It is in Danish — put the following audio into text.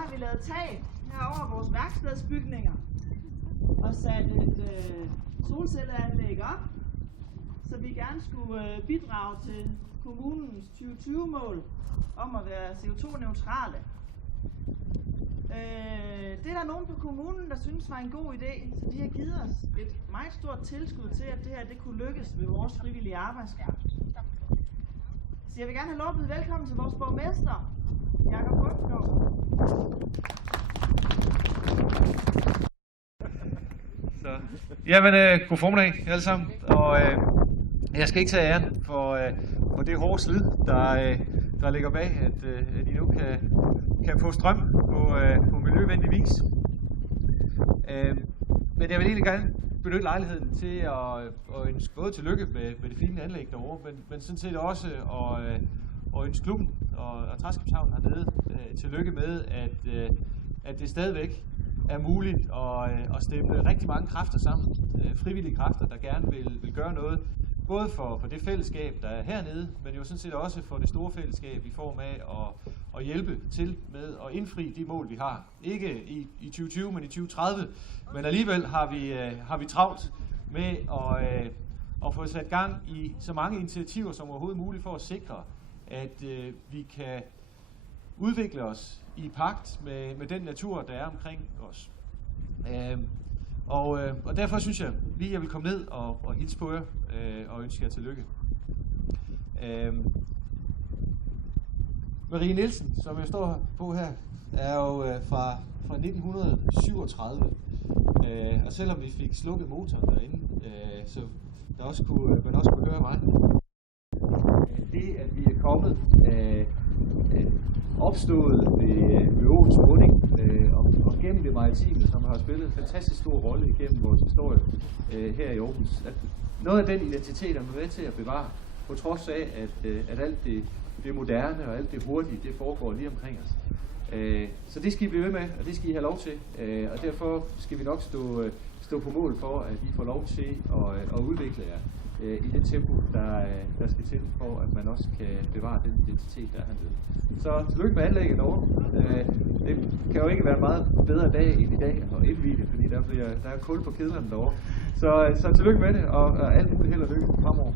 har vi lavet tag herover vores værkstedsbygninger og sat et solcelleanlæg op, så vi gerne skulle bidrage til kommunens 2020-mål om at være CO2-neutrale. Det er der nogen på kommunen, der synes var en god idé, så de har givet os et meget stort tilskud til, at det her det kunne lykkes ved vores frivillige arbejdskraft. Så jeg vil gerne have lov at byde velkommen til vores borgmester, Jakob Bundgaard. God formiddag alle sammen, og jeg skal ikke tage æren for det hårde slid, der ligger bag, at I nu kan få strøm på miljøvenlig vis. Men jeg vil egentlig gerne benytte lejligheden til at ønske både tillykke med det fine anlæg derovre, men sådan set også at ønske klubben og Træskibshavn hernede tillykke med, at det stadigvæk er muligt at stemple rigtig mange kræfter sammen, frivillige kræfter, der gerne vil gøre noget, både for det fællesskab, der er hernede, men jo sådan set også for det store fællesskab i form af at hjælpe til med at indfri de mål, vi har. Ikke i 2020, men i 2030, men alligevel har vi travlt med at få sat gang i så mange initiativer som overhovedet muligt for at sikre, at vi kan udvikle os i pagt med den natur, der er omkring os. Og derfor synes jeg lige, jeg vil komme ned og hilse på jer og ønske jer tillykke. Marie Nielsen, som jeg står på her, er jo fra 1937. Og selvom vi fik slukket motoren derinde, så man også kunne høre mig. Det, at vi er kommet opstået ved åens munding og gennem det maritime, som har spillet en fantastisk stor rolle igennem vores historie her i Aarhus. At noget af den identitet er med til at bevare, på trods af, at alt det moderne og alt det hurtige, det foregår lige omkring os. Så det skal I blive ved med, og det skal I have lov til. Og derfor skal vi nok stå på mål for, at I får lov til at udvikle jer i det tempo, der skal til, for at man også kan bevare den identitet, der er hernede. Så tillykke med anlægget derovre. Det kan jo ikke være en meget bedre dag end i dag at indvie det, fordi der er kul på kedlerne derovre. Så tillykke med det, og alt muligt held og lykke fremover.